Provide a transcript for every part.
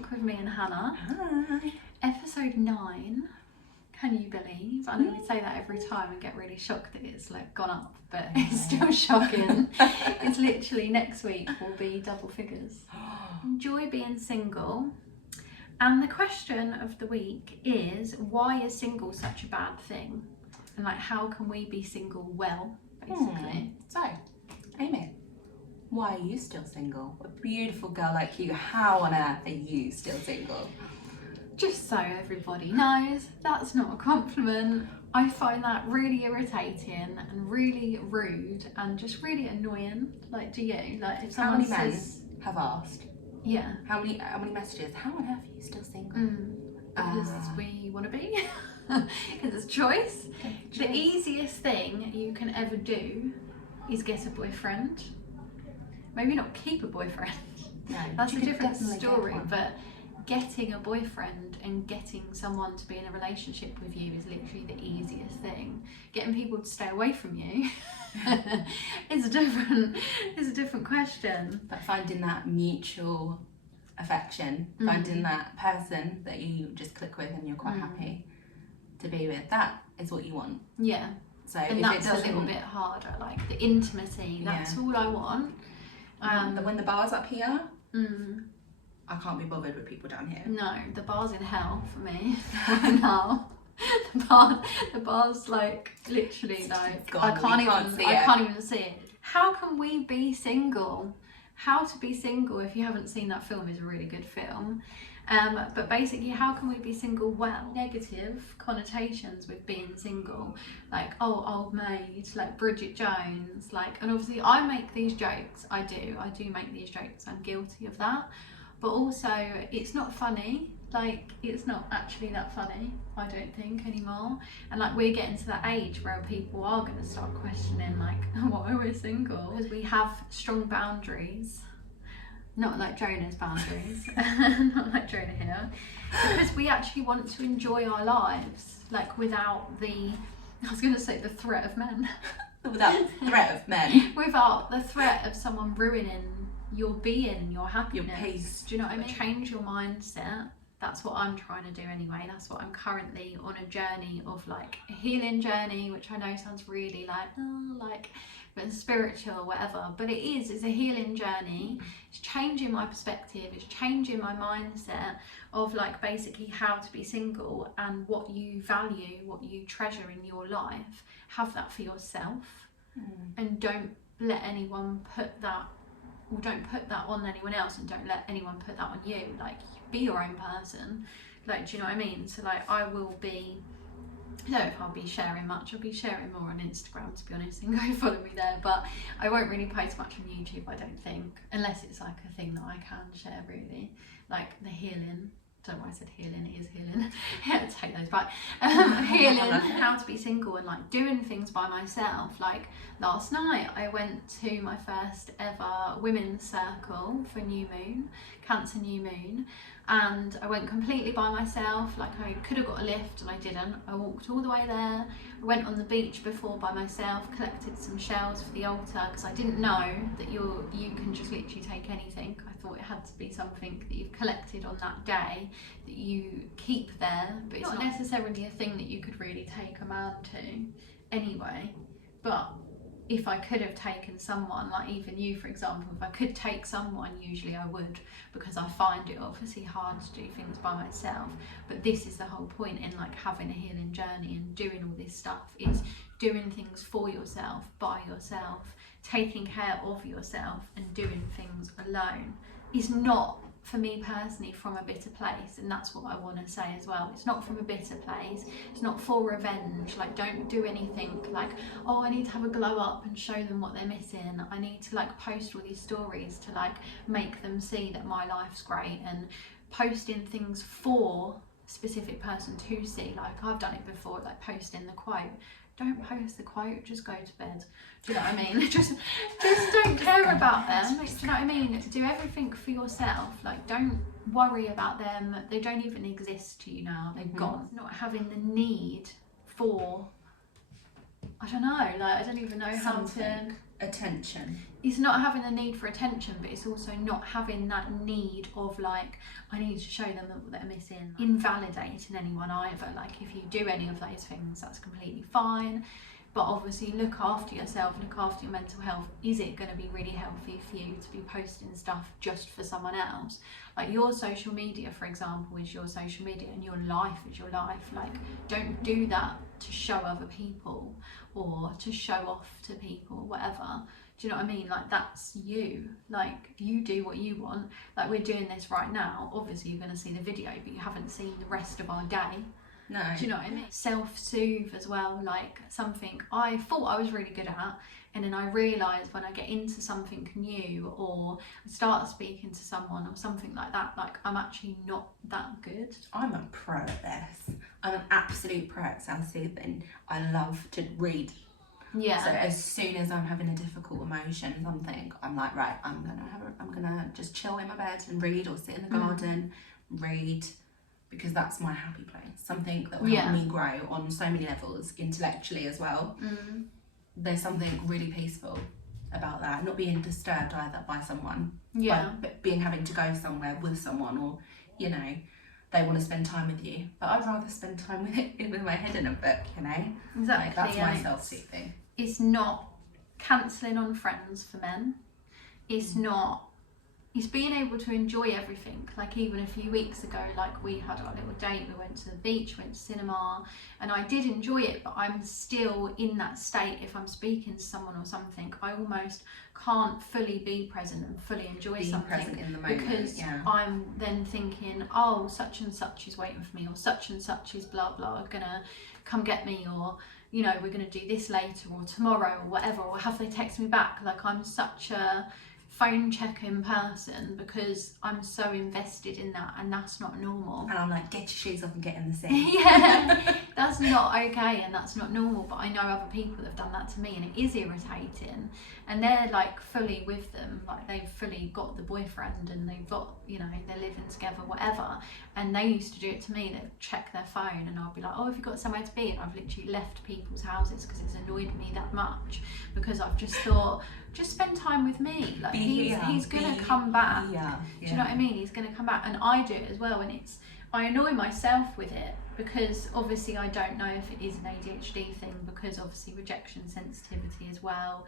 Talk with me and Hannah. Hi. Episode 9. Can you believe? I know we say that every time and get really shocked that it's like gone up, but it's still shocking. It's literally next week will be double figures. Enjoy being single. And the question of the week is, why is single such a bad thing? And like, how can we be single well, basically? So, Amy, why are you still single? A beautiful girl like you, how on earth are you still single? Just so everybody knows, that's not a compliment. I find that really irritating and really rude and just really annoying. Like, do you? Like, if someone says, men have asked? Yeah. How many messages? How on earth are you still single? Because we want to be. Because it's choice. The easiest thing you can ever do is get a boyfriend. Maybe not keep a boyfriend. No, that's a different story. But getting a boyfriend and getting someone to be in a relationship with you is literally the easiest thing. Getting people to stay away from you is a different question. But finding that mutual affection, finding that person that you just click with and you're quite happy to be with, that is what you want. Yeah. So and if that's it doesn't, a little bit harder, like the intimacy, that's all I want. When the bar's up here, I can't be bothered with people down here. No, the bar's in hell for me now. The bar's like literally like I can't even see it. How can we be single? How to be single, if you haven't seen that film, is a really good film. But basically, how can we be single well? Negative connotations with being single, like, oh, old maid, like Bridget Jones, like, and obviously I make these jokes. I do make these jokes. I'm guilty of that. But also, it's not funny. Like, it's not actually that funny, I don't think, anymore. And like, we're getting to that age where people are going to start questioning, like, why we're single. Because we have strong boundaries. Not like Jonah's boundaries. Not like Jonah here. Because we actually want to enjoy our lives, like, without the, I was going to say the threat of men. Without the threat of men. Without the threat of someone ruining your being and your happiness. Your peace. Do you know what I mean? Change your mindset. That's what I'm trying to do anyway. That's what I'm currently on a journey of, like a healing journey, which I know sounds really like but spiritual or whatever. But it's a healing journey. It's changing my perspective. It's changing my mindset of, like, basically how to be single and what you value, what you treasure in your life. Have that for yourself, and don't let anyone put that. Well, don't put that on anyone else, and don't let anyone put that on you. Like, be your own person. Like, do you know what I mean? So, like, I don't know if I'll be sharing much. I'll be sharing more on Instagram, to be honest, and go follow me there. But I won't really post much on YouTube, I don't think, unless it's like a thing that I can share, really. Like the healing. Don't know why I said healing, it is healing. Yeah, take those back. Healing, how to be single, and like doing things by myself. Like last night I went to my first ever women's circle for New Moon, Cancer New Moon, and I went completely by myself. Like, I could have got a lift and I didn't. I walked all the way there. I went on the beach before by myself, collected some shells for the altar, because I didn't know that you can just literally take anything. I thought it had to be something that you've collected on that day that you keep there, but it's not necessarily a thing that you could really take a man to anyway. But if I could have taken someone, like even you, for example, if I could take someone, usually I would, because I find it obviously hard to do things by myself. But this is the whole point in, like, having a healing journey and doing all this stuff, is doing things for yourself, by yourself, taking care of yourself, and doing things alone. Is not, for me personally, from a bitter place, and that's what I want to say as well. It's not from a bitter place. It's not for revenge. Like, don't do anything like, oh, I need to have a glow up and show them what they're missing. I need to, like, post all these stories to, like, make them see that my life's great, and posting things for a specific person to see. Like, I've done it before, like posting the quote. Don't post the quote, just go to bed. Do you know what I mean? Just don't care about them. Like, do you know what I mean? Do everything for yourself. Like, don't worry about them. They don't even exist to you now. They've gone. Not having the need for, I don't know, like, I don't even know how to attention. It's not having the need for attention, but it's also not having that need of like, I need to show them that they're missing. Invalidating anyone either. Like if you do any of those things, that's completely fine. But obviously look after yourself, look after your mental health. Is it going to be really healthy for you to be posting stuff just for someone else? Like your social media, for example, is your social media and your life is your life. Like don't do that to show other people or to show off to people or whatever. Do you know what I mean? Like that's you. Like you do what you want. Like we're doing this right now. Obviously you're going to see the video, but you haven't seen the rest of our day. No. Do you know what I mean? Self-soothe as well, like something I thought I was really good at, and then I realised when I get into something new or start speaking to someone or something like that, like I'm actually not that good. I'm a pro at this. I'm an absolute pro at self-soothing. I love to read. Yeah. So as soon as I'm having a difficult emotion or something, I'm like, right, I'm gonna just chill in my bed and read, or sit in the garden, read. Because that's my happy place. Something that will help me grow on so many levels, intellectually as well. There's something really peaceful about that. Not being disturbed either by someone. Yeah. But having to go somewhere with someone, or, you know, they want to spend time with you. But I'd rather spend time with my head in a book, you know? Exactly. Like, that's my self-soothing. It's not cancelling on friends for men. It's not... It's being able to enjoy everything. Like even a few weeks ago, like we had our little date, we went to the beach, went to cinema, and I did enjoy it, but I'm still in that state. If I'm speaking to someone or something, I almost can't fully be present and fully enjoy something present in the moment, because I'm then thinking, oh, such and such is waiting for me, or such and such is blah blah gonna come get me, or you know, we're gonna do this later or tomorrow or whatever, or have they text me back? Like I'm such a phone checking person because I'm so invested in that, and that's not normal. And I'm like, get your shoes off and get in the sea. Yeah, that's not okay and that's not normal. But I know other people that have done that to me, and it is irritating. And they're like fully with them, like they've fully got the boyfriend and they've got, you know, they're living together, whatever. And they used to do it to me. They'd check their phone and I'll be like, oh, have you got somewhere to be? And I've literally left people's houses because it's annoyed me that much, because I've just thought, just spend time with me. Like he's gonna come back. Yeah. Do you know what I mean? He's gonna come back, and I do it as well. And I annoy myself with it because obviously I don't know if it is an ADHD thing, because obviously rejection sensitivity as well,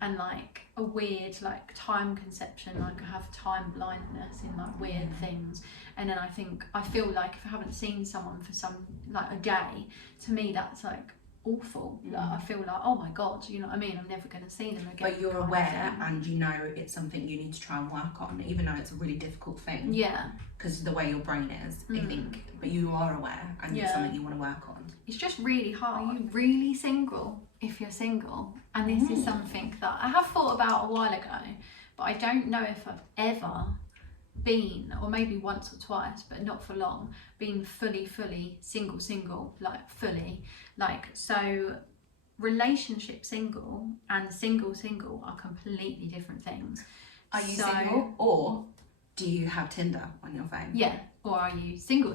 and like a weird like time conception. Like I have time blindness in like weird things, and then I feel like if I haven't seen someone for some like a day, to me that's like awful. Like I feel like, oh my god, you know what I mean, I'm never going to see them again. But you're aware and you know it's something you need to try and work on, even though it's a really difficult thing. Yeah, because the way your brain is, I think. But you are aware, and it's something you want to work on. It's just really hard. Are you really single if you're single? And this is something that I have thought about a while ago, but I don't know if I've ever been, or maybe once or twice, but not for long, been fully single, like fully, like, so relationship single and single are completely different things. Are you single, or do you have Tinder on your phone? Yeah, or are you single?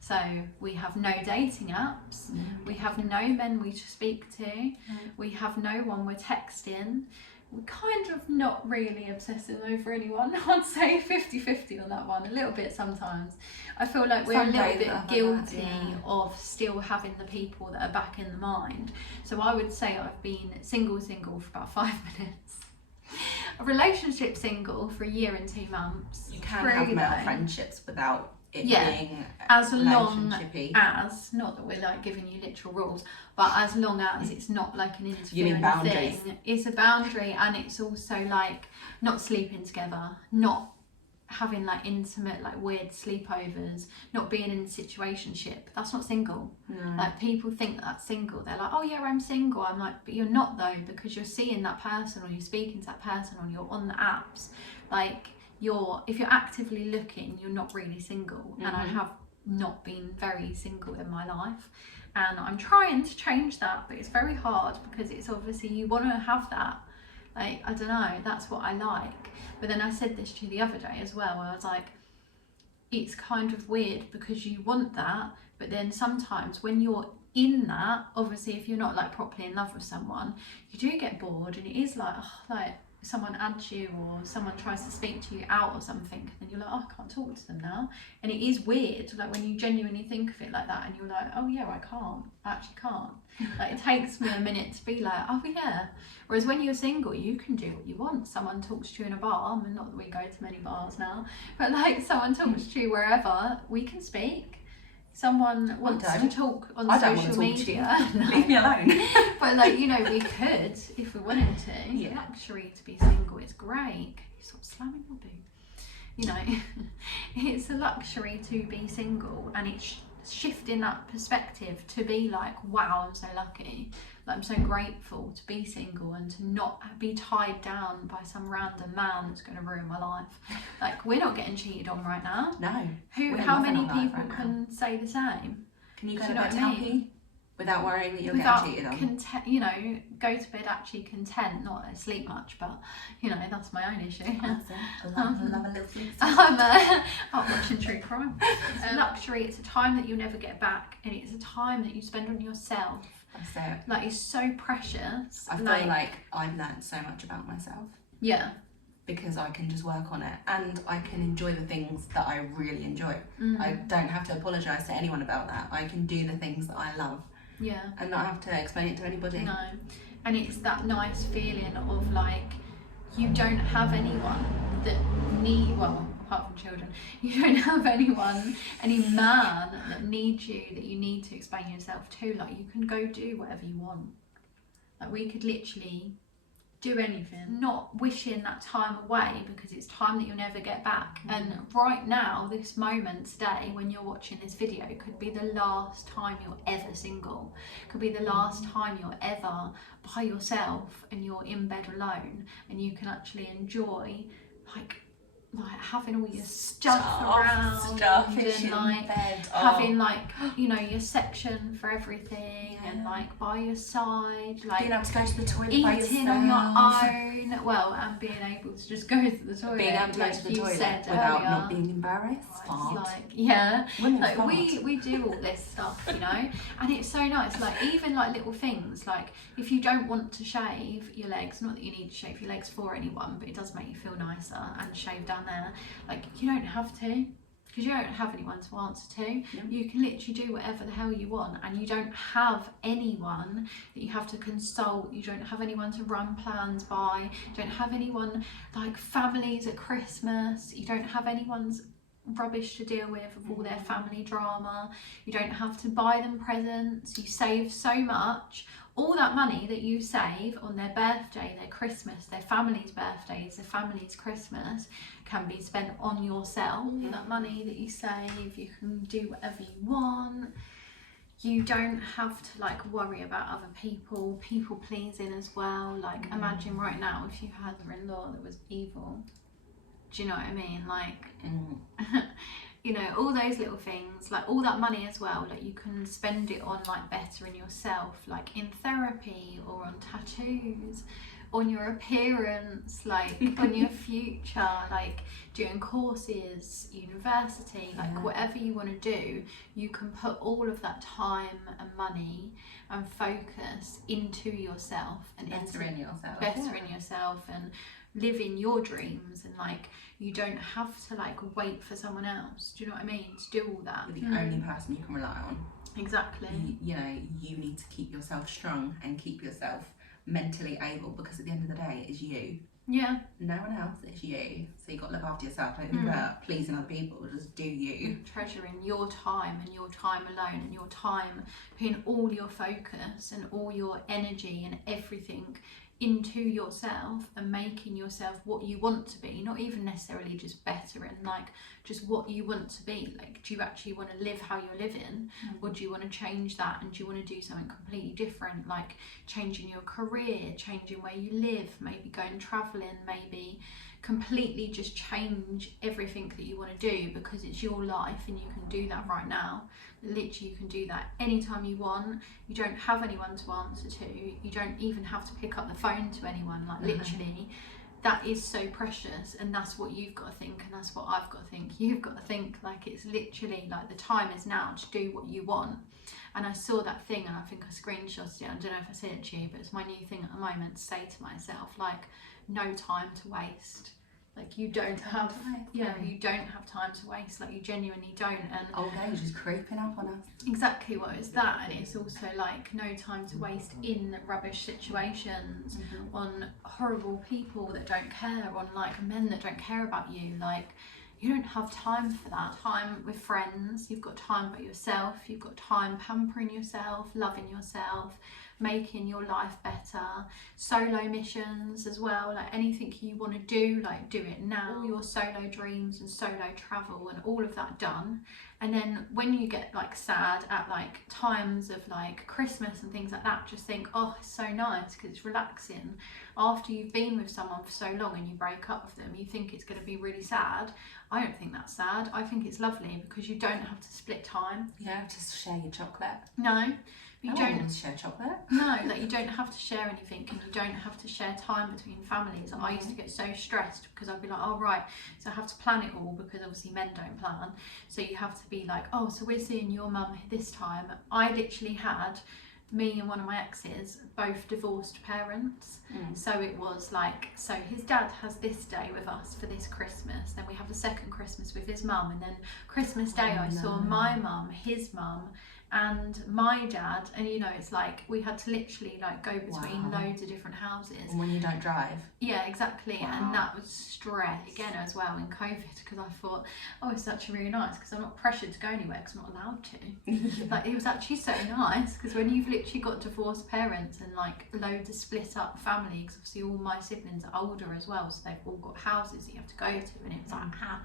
So we have no dating apps, we have no men we speak to, we have no one we're texting. We're kind of not really obsessing over anyone. I'd say 50-50 on that one, a little bit sometimes. I feel like we're a little bit guilty of still having the people that are back in the mind. So I would say I've been single for about 5 minutes. A relationship single for a year and 2 months. You can have male friendships without it being as long as, not that we're like giving you literal rules, but as long as it's not like an interfering thing. It's a boundary, and it's also like not sleeping together, not having like intimate, like weird sleepovers, not being in a situationship. That's not single. Like people think that that's single. They're like, oh yeah, I'm single. I'm like, but you're not though, because you're seeing that person, or you're speaking to that person, or you're on the apps. Like if you're actively looking, you're not really single. And I have not been very single in my life, and I'm trying to change that, but it's very hard because it's obviously you want to have that, like, I don't know, that's what I like. But then I said this to you the other day as well, where I was like, it's kind of weird because you want that, but then sometimes when you're in that, obviously, if you're not like properly in love with someone, you do get bored, and it is like, oh, like someone adds you or someone tries to speak to you out or something, and then you're like, oh, I can't talk to them now. And it is weird, like when you genuinely think of it like that, and you're like, oh yeah, I actually can't. Like it takes me a minute to be like, oh yeah. Whereas when you're single, you can do what you want. Someone talks to you in a bar, I mean, not that we go to many bars now, but like someone talks to you wherever, we can speak. Someone wants to talk on social media. Leave me alone. But like, you know, we could if we wanted to. It's a luxury to be single. It's great. Can you stop slamming your boot? You know, it's a luxury to be single, and it's shifting that perspective to be like, wow, I'm so lucky. Like, I'm so grateful to be single and to not be tied down by some random man that's going to ruin my life. Like, we're not getting cheated on right now. No. How many people can say the same? Can you go to bed happy without worrying that you're getting cheated on? You know, go to bed actually content, not sleep much, but you know, that's my own issue. I love a little sleep. I'm watching true crime. It's a luxury. It's a time that you'll never get back, and it's a time that you spend on yourself. That's it. Like, it's so precious. I feel like I've learned so much about myself. Yeah. Because I can just work on it, and I can enjoy the things that I really enjoy. I don't have to apologise to anyone about that. I can do the things that I love. Yeah. And not have to explain it to anybody. No. And it's that nice feeling of like, you don't have anyone that apart from children, you don't have any man that needs you, that you need to explain yourself to. Like, you can go do whatever you want. Like, we could literally do anything, not wishing that time away, because it's time that you'll never get back. And right now, this moment today, when you're watching this video, could be the last time you're ever single. Could be the last time you're ever by yourself and you're in bed alone, and you can actually enjoy like having all your stuff around and like having like, you know, your section for everything, and like by your side, like being able to go to the toilet eating on your own, and being able to just go to the toilet, being able to go to the toilet without not being embarrassed. Like we do all this stuff, you know, and it's so nice. Like, even like little things, like if you don't want to shave your legs, not that you need to shave your legs for anyone, but it does make you feel nicer, and shave down there, like, you don't have to, because you don't have anyone to answer to. You can literally do whatever the hell you want, and you don't have anyone that you have to consult. You don't have anyone to run plans by. You don't have anyone, like families at Christmas. You don't have anyone's rubbish to deal with all their family drama. You don't have to buy them presents. You save so much. All that money that you save on their birthday, their Christmas, their family's birthdays, their family's Christmas, can be spent on yourself. That money that you save, you can do whatever you want. You don't have to like worry about other people pleasing as well. Like, imagine right now if you had a in-law that was evil. Do you know what I mean? Like, you know, all those little things, like all that money as well, like you can spend it on like bettering yourself, like in therapy or on tattoos, on your appearance, like on your future, like doing courses, university, like whatever you want to do, you can put all of that time and money and focus into yourself and bettering yourself and living your dreams. And like, you don't have to like wait for someone else, do you know what I mean, to do all that. You're the only person you can rely on. Exactly. You know, you need to keep yourself strong and keep yourself mentally able, because at the end of the day, it's you. Yeah. No one else, it's you. So you got to look after yourself. Don't think about pleasing other people, just do you. Treasuring your time and your time alone, and your time, putting all your focus and all your energy and everything into yourself, and making yourself what you want to be, not even necessarily just better, and like just what you want to be. Like, do you actually want to live how you're living, or do you want to change that, and do you want to do something completely different, like changing your career, changing where you live, maybe going traveling, maybe completely just change everything that you want to do, because it's your life and you can do that right now. Literally, you can do that anytime you want. You don't have anyone to answer to. You don't even have to pick up the phone to anyone. Like, literally, that is so precious, and that's what you've got to think, and that's what I've got to think. You've got to think, like, it's literally like the time is now to do what you want. And I saw that thing, and I think I screenshotted it. I don't know if I said it to you, but it's my new thing at the moment to say to myself, like, no time to waste. Like, you don't have, you don't have time to waste. Like, you genuinely don't. And old age is creeping up on us. Exactly, what is that? And it's also like no time to waste in rubbish situations, on horrible people that don't care, on like men that don't care about you. Like, you don't have time for that. Time with friends, you've got time by yourself, you've got time pampering yourself, loving yourself, making your life better. Solo missions as well, like anything you want to do, like do it now. All your solo dreams and solo travel and all of that done. And then when you get like sad at like times of like Christmas and things like that, just think, oh, it's so nice because it's relaxing. After you've been with someone for so long and you break up with them, you think it's going to be really sad. I don't think that's sad. I think it's lovely because you don't have to split time. You don't have to share your chocolate. No. You don't want to share chocolate. No, like you don't have to share anything, and you don't have to share time between families. I used to get so stressed because I'd be like, oh right, so I have to plan it all, because obviously men don't plan. So you have to be like, oh, so we're seeing your mum this time. I literally had me and one of my exes both divorced parents. So it was like, so his dad has this day with us for this Christmas, then we have a second Christmas with his mum, and then Christmas Day I saw my mum, his mum, and my dad, and you know, it's like we had to literally like go between loads of different houses. And when you don't drive. Yeah, exactly. And that was stress again as well in COVID, because I thought, oh, it's actually really nice because I'm not pressured to go anywhere because I'm not allowed to. Like, it was actually so nice because when you've literally got divorced parents and like loads of split up family, because obviously all my siblings are older as well, so they've all got houses that you have to go to, and it's like, how?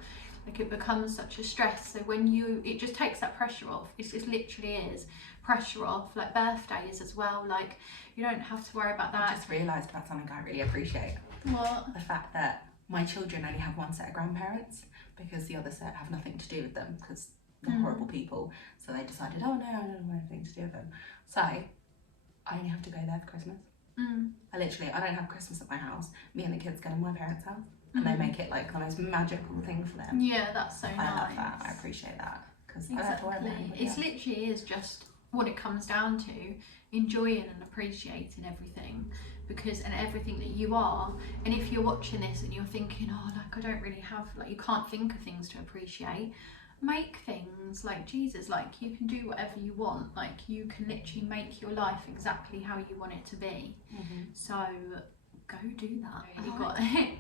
Like, it becomes such a stress. So when it just takes that pressure off. It just literally is pressure off. Like birthdays as well, like you don't have to worry about that. I just realised about something I really appreciate. What? The fact that my children only have one set of grandparents, because the other set have nothing to do with them because they're horrible people. So they decided, oh no, I don't want anything to do with them. So I only have to go there for Christmas. I don't have Christmas at my house. Me and the kids go to my parents' house. And they make it like the most magical thing for them. Yeah, that's so nice. I love that. I appreciate that because I don't have to worry about anybody else. It literally is just what it comes down to: enjoying and appreciating everything, and everything that you are. And if you're watching this and you're thinking, oh, like I don't really have, like you can't think of things to appreciate, make things. Like Jesus, like you can do whatever you want. Like you can literally make your life exactly how you want it to be. So go do that.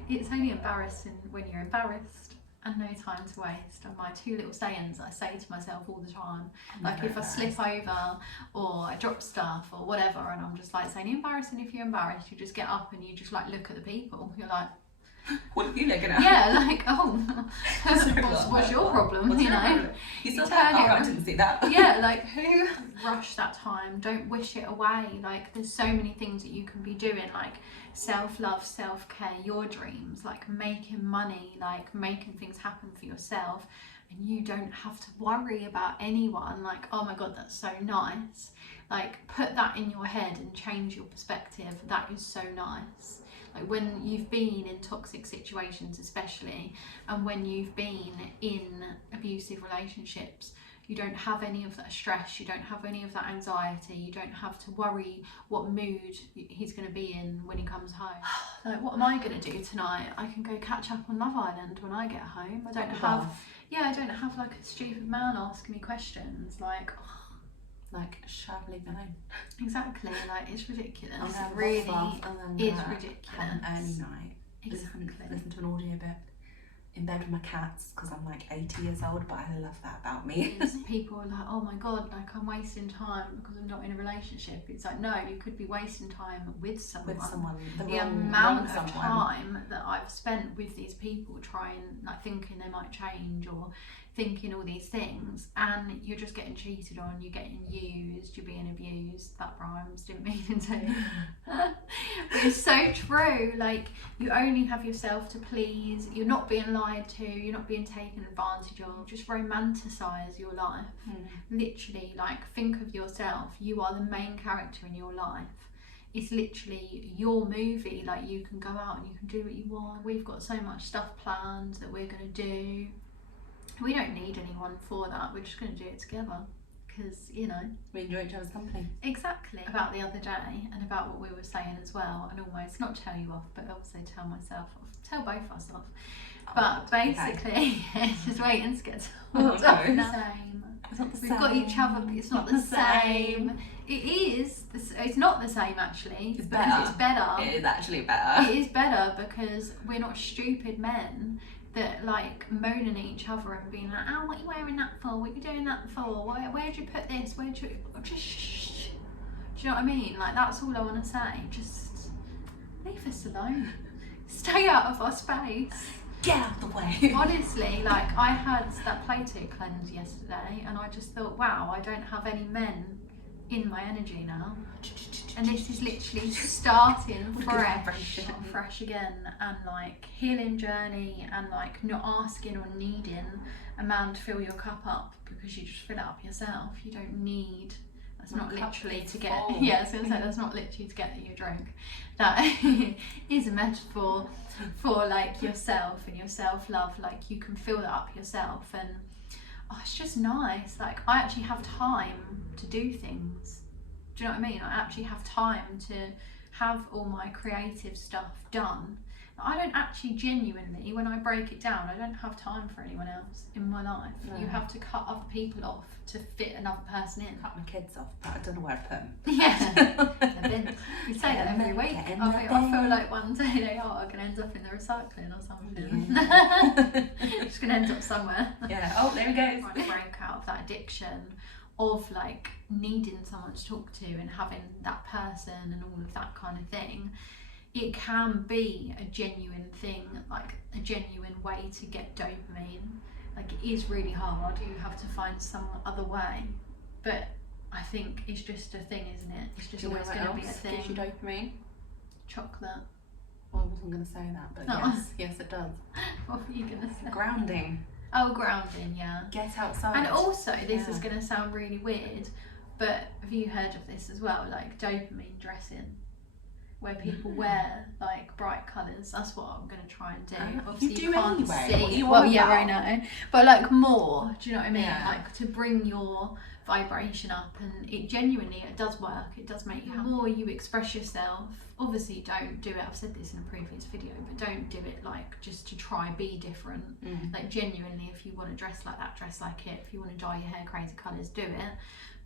It's only embarrassing when you're embarrassed, and no time to waste. And my two little sayings I say to myself all the time, like if I slip over or I drop stuff or whatever, and I'm just like saying, embarrassing. If you're embarrassed, you just get up and you just like look at the people. You're like, what are you looking at? Yeah, like, oh, what's your problem? What's you know, problem? You still turn it. I didn't see that. Yeah, like who rush that time? Don't wish it away. Like there's so many things that you can be doing, like self-love, self-care, your dreams, like making money, like making things happen for yourself, and you don't have to worry about anyone. Like, oh my god, that's so nice. Like put that in your head and change your perspective. That is so nice. Like when you've been in toxic situations especially, and when you've been in abusive relationships, you don't have any of that stress, you don't have any of that anxiety, you don't have to worry what mood he's going to be in when he comes home. Like, what am I going to do tonight? I can go catch up on Love Island when I get home. I don't have like a stupid man asking me questions, like shall I leave me alone? Exactly, like it's ridiculous. It really is ridiculous. Have an early night. Exactly. Listen to an audiobook. In bed with my cats because I'm like 80 years old, but I love that about me. People are like, oh my god, like I'm wasting time because I'm not in a relationship. It's like, no, you could be wasting time with someone. The amount of time that I've spent with these people trying, like thinking they might change or thinking all these things, and you're just getting cheated on, you're getting used, you're being abused. That rhymes, didn't mean to. But it's so true. Like, you only have yourself to please, you're not being lied to, you're not being taken advantage of. Just romanticize your life. Literally, like, think of yourself. You are the main character in your life. it's literally your movie. Like, you can go out and you can do what you want. We've got so much stuff planned that we're going to do. We don't need anyone for that. We're just going to do it together because, you know, we enjoy each other's company. Exactly. About the other day and about what we were saying as well, and almost not tell you off, but also tell myself off, tell both of us off. But basically, just waiting to get told off. No. Same. It's not the We've same. got each other, but it's not the same. It is. It's not the same actually. It's because better. It's better. It is actually better. It is better because we're not stupid men that like moaning at each other and being like, oh, what are you wearing that for? What are you doing that for? Where'd you put this? Where'd you just shh. Do you know what I mean? Like, that's all I want to say. Just leave us alone. Stay out of our space. Get out of the way. Honestly, like, I had that Plato cleanse yesterday and I just thought, wow, I don't have any men in my energy now. And this is literally starting fresh again, and like healing journey, and like not asking or needing a man to fill your cup up because you just fill it up yourself. You don't need. That's not literally to get. Yeah, I was gonna say that's not literally to get you a drink. That is a metaphor for like yourself and your self-love. Like, you can fill that up yourself, and it's just nice. Like, I actually have time to do things. Do you know what I mean? I actually have time to have all my creative stuff done. I don't actually genuinely, when I break it down, I don't have time for anyone else in my life. No. You have to cut other people off to fit another person in. Cut my kids off, but I don't know where to put them. Yeah. You say that every week. I feel like one day they are going to end up in the recycling or something. Yeah. Just going to end up somewhere. Yeah. Oh, there we go. Trying to break out of that addiction of like needing someone to talk to and having that person and all of that kind of thing. It can be a genuine thing, like a genuine way to get dopamine. Like, it is really hard. You have to find some other way. But I think it's just a thing, isn't it? It's just always going to be a thing. Gives you dopamine? Chocolate. Well, I wasn't going to say that, but yes, it does. What were you going to say? Grounding. Oh, grounding, yeah. Get outside. And also, this is going to sound really weird, but have you heard of this as well? Like dopamine dressing, where people wear like bright colours. That's what I'm going to try and do. Obviously, you can't see. Well, yeah, I know. But like more, do you know what I mean? Yeah. Like to bring your vibration up, and it genuinely, it does work. It does make you happy. The more you express yourself, obviously don't do it. I've said this in a previous video, but don't do it like just to try be different. Like, genuinely, if you want to dress like that, dress like it. If you want to dye your hair crazy colours, do it.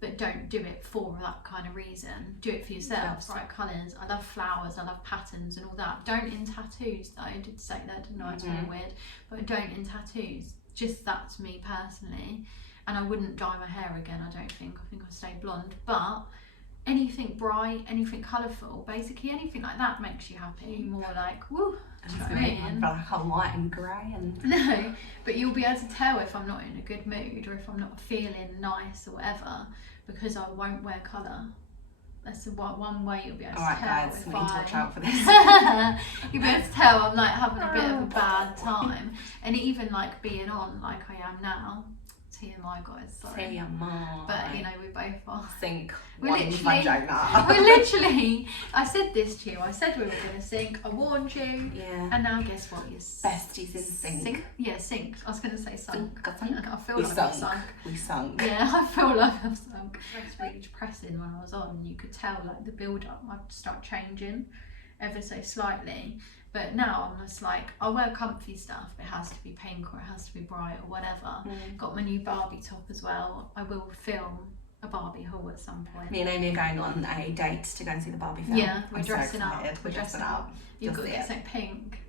But don't do it for that kind of reason. Do it for yourself. Bright colours. I love flowers. I love patterns and all that. Don't in tattoos though. I did say that, didn't I? It's really weird. But don't in tattoos. Just that's me personally. And I wouldn't dye my hair again, I don't think. I think I'll stay blonde. But anything bright, anything colourful, basically anything like that makes you happy. More like, woo. Black and white and grey and... No, but you'll be able to tell if I'm not in a good mood or if I'm not feeling nice or whatever, because I won't wear colour. That's the one way you'll be able to tell. Alright guys, we need to watch out for this. You'll be able to tell I'm like having a bit of a bad time. And even like being on like I am now. TMI guys, sorry. TMI. But you know, we both are. Sync. We're literally, I said this to you. I said we were going to sync. I warned you. Yeah. And now guess what? You're besties in sync. Yeah, synced. I was going to say sunk. I feel like I've sunk. We sunk. Yeah, I feel like I've sunk. It was really depressing when I was on. You could tell like the build up. I'd start changing ever so slightly. But now I'm just like, I wear comfy stuff. It has to be pink or it has to be bright or whatever. Got my new Barbie top as well. I will film a Barbie haul at some point. Me and Amy are going on a date to go and see the Barbie film. Yeah, we're dressing up. We're dressing up. You've got to get something pink.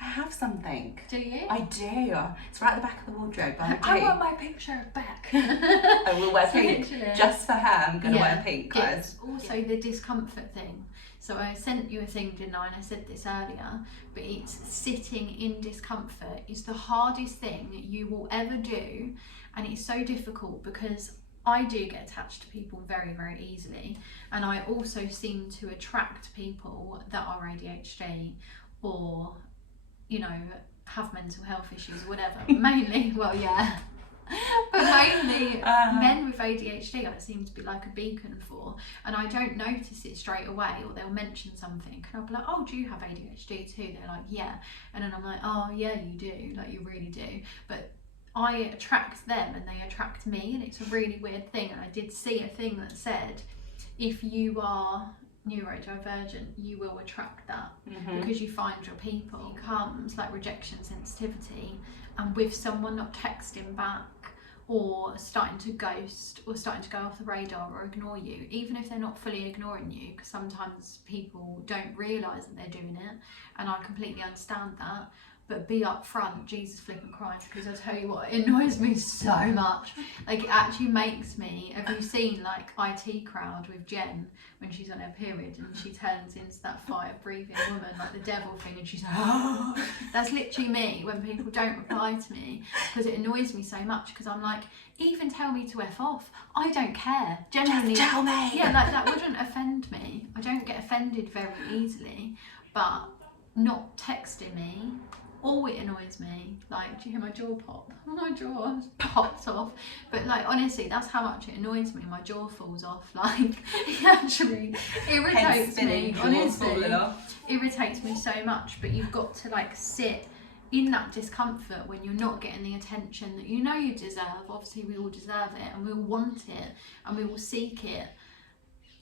I have something. Do you? I do. It's right at the back of the wardrobe. I want my pink shirt back. I will wear pink. Just for her, I'm going to wear pink, guys. It's also the discomfort thing. So I sent you a thing, didn't I? And I said this earlier, but it's sitting in discomfort is the hardest thing you will ever do. And it's so difficult because I do get attached to people very, very easily. And I also seem to attract people that are ADHD or, you know, have mental health issues, whatever. Mainly, well, yeah. But mainly men with ADHD I seem to be like a beacon for, and I don't notice it straight away, or they'll mention something and I'll be like, oh, do you have ADHD too? They're like, yeah. And then I'm like, oh yeah, you do, like you really do. But I attract them and they attract me, and it's a really weird thing. And I did see a thing that said if you are neurodivergent, you will attract that because you find your people. It comes like rejection sensitivity, and with someone not texting back or starting to ghost or starting to go off the radar or ignore you, even if they're not fully ignoring you, because sometimes people don't realise that they're doing it, and I completely understand that. But be upfront, Jesus flipping Christ, because I tell you what, it annoys me so much. Like, it actually makes me. Have you seen like IT Crowd with Jen when she's on her period and she turns into that fire-breathing woman, like the devil thing, and she's like, oh. That's literally me when people don't reply to me, because it annoys me so much. Because I'm like, even tell me to F off. I don't care. Genuinely, just tell me. Yeah, like that wouldn't offend me. I don't get offended very easily, but not texting me. Oh, it annoys me. Like, do you hear my jaw pop? My jaw pops off. But like, honestly, that's how much it annoys me. My jaw falls off. Like, it actually irritates me. Honestly, irritates me so much. But you've got to like sit in that discomfort when you're not getting the attention that you know you deserve. Obviously, we all deserve it, and we all want it, and we will seek it.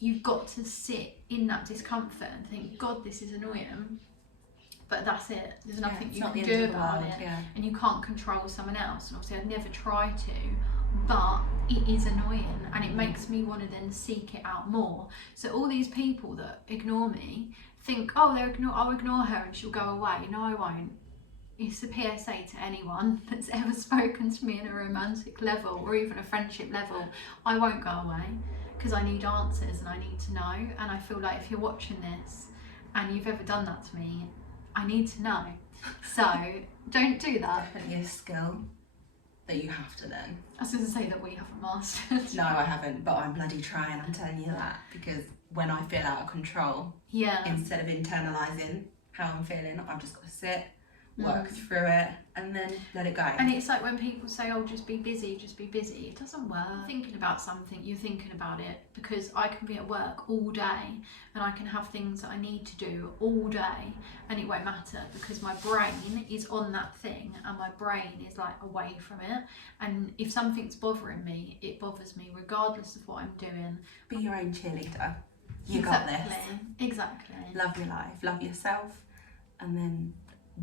You've got to sit in that discomfort and think, God, this is annoying. But that's it. There's nothing you can do about it. Yeah. And you can't control someone else. And obviously I'd never try to, but it is annoying, and it makes me want to then seek it out more. So all these people that ignore me think, oh, I'll ignore her and she'll go away. No, I won't. It's a PSA to anyone that's ever spoken to me in a romantic level or even a friendship level. I won't go away, because I need answers and I need to know. And I feel like if you're watching this and you've ever done that to me, I need to know. So don't do that. Definitely a skill that you have to learn. I was going to say that we haven't mastered. No, I haven't, but I'm bloody trying, I'm telling you that. Because when I feel out of control, instead of internalising how I'm feeling, I've just got to sit, work through it, and then let it go. And it's like when people say, oh, just be busy. It doesn't work. Thinking about something, you're thinking about it, because I can be at work all day and I can have things that I need to do all day, and it won't matter because my brain is on that thing and my brain is like away from it. And if something's bothering me, it bothers me regardless of what I'm doing. Be your own cheerleader. You got this. Exactly. Love your life, love yourself, and then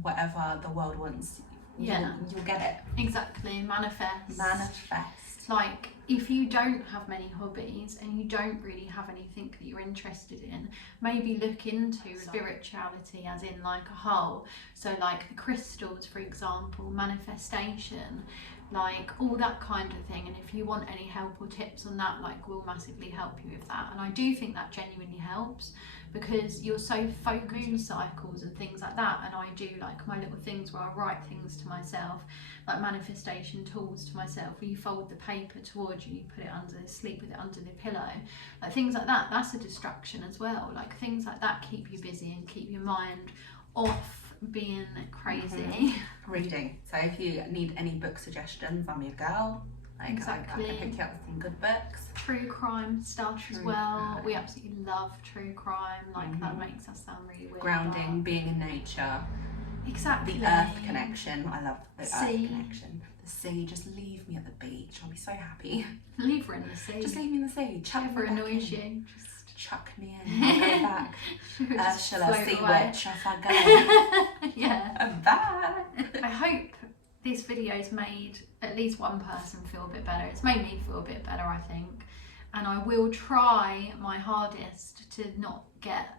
whatever the world wants, you'll get it. Exactly. Manifest. Like, if you don't have many hobbies and you don't really have anything that you're interested in, maybe look into spirituality as in like a whole. So like the crystals, for example, manifestation, like all that kind of thing. And if you want any help or tips on that, like, we'll massively help you with that. And I do think that genuinely helps, because you're so focused on cycles and things like that. And I do like my little things where I write things to myself, like manifestation tools to myself, where you fold the paper towards you, you put it under, sleep with it under the pillow, like things like that. That's a distraction as well. Like things like that keep you busy and keep your mind off being crazy. Reading. So if you need any book suggestions, I'm your girl. Like, exactly. I can hook you up with some good books. True crime stuff as well. We absolutely love true crime. Like that makes us sound really weird. Grounding, being in nature. Exactly. The earth connection. I love the earth connection. The sea. Just leave me at the beach. I'll be so happy. Leave her in the sea. Just leave me in the sea. Chuck Whatever annoys you. Just chuck me in. I'll go back. Ursula, sea witch, off I go. Yeah. Bye. I hope this video's made at least one person feel a bit better. It's made me feel a bit better, I think. And I will try my hardest to not get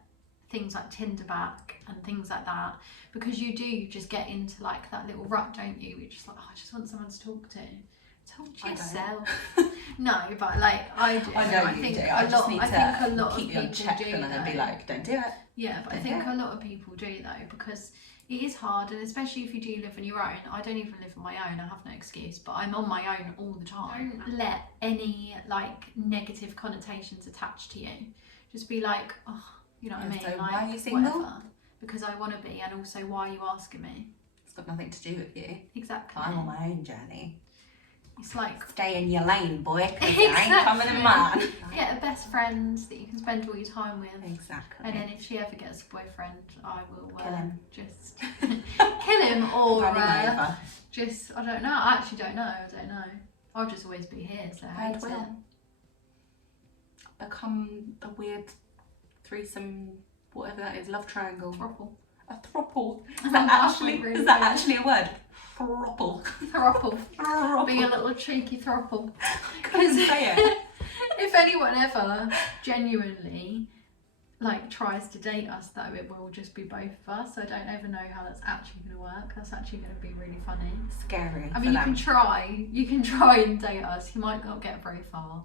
things like Tinder back and things like that, because you do just get into like that little rut, don't you? You're just like, oh, I just want someone to talk to. Talk to yourself. No, but like I do. I know you think do. I think a lot of keep you people on check do and then be like, don't do it. Yeah, but I think a lot of people do though, because it is hard, and especially if you do live on your own. I don't even live on my own, I have no excuse, but I'm on my own all the time. Don't let any like negative connotations attach to you. Just be like, oh, you know what I mean? So like, why are you single? Whatever. Because I want to be, and also why are you asking me? It's got nothing to do with you. Exactly. I'm on my own journey. It's like stay in your lane, boy, because you ain't coming in mine. get a best friend that you can spend all your time with. Exactly. And then if she ever gets a boyfriend, I will Kill him. just kill him, or Run him over. just, I don't know. I actually don't know. I'll just always be here. So I hate it. Become a weird threesome, whatever that is, love triangle. Throuple. A throuple. Is Really that actually a word? Throuple. Throuple. Be a little cheeky throuple. Couldn't say it. If anyone ever genuinely like tries to date us, though, it will just be both of us. I don't ever know how that's actually going to work. That's actually going to be really funny. Scary. I mean, you can try and date us. You might not get very far.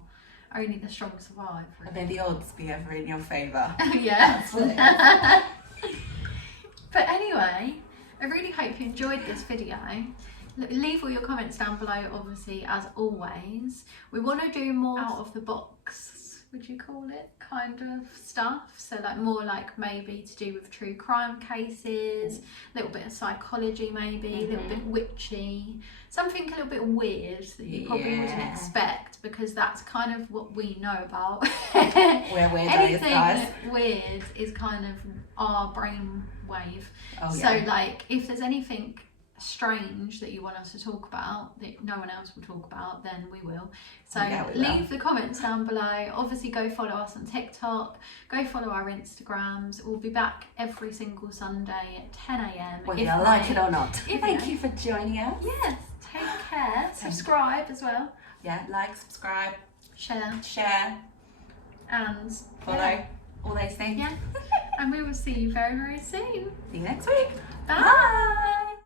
Only the strong survive. Really. And then the odds be ever in your favour. Yes. But anyway, I really hope you enjoyed this video. Leave all your comments down below, obviously, as always. We want to do more out of the box, would you call it, kind of stuff. So like more like maybe to do with true crime cases, a little bit of psychology maybe, a little bit witchy, something a little bit weird that you probably wouldn't expect, because that's kind of what we know about. We're weirdos, Anything guys. weird is kind of our brain wave. Oh, so yeah. like if there's anything strange that you want us to talk about that no one else will talk about, then we will. So leave the comments down below. Obviously go follow us on TikTok, go follow our Instagrams. We'll be back every single Sunday at 10 a.m. whether you like it or not. Thank you for joining us. Yes, take care. Subscribe as well. Yeah, like, subscribe, share and follow, all those things. Yeah. And we will see you very, very soon. See you next week. Bye.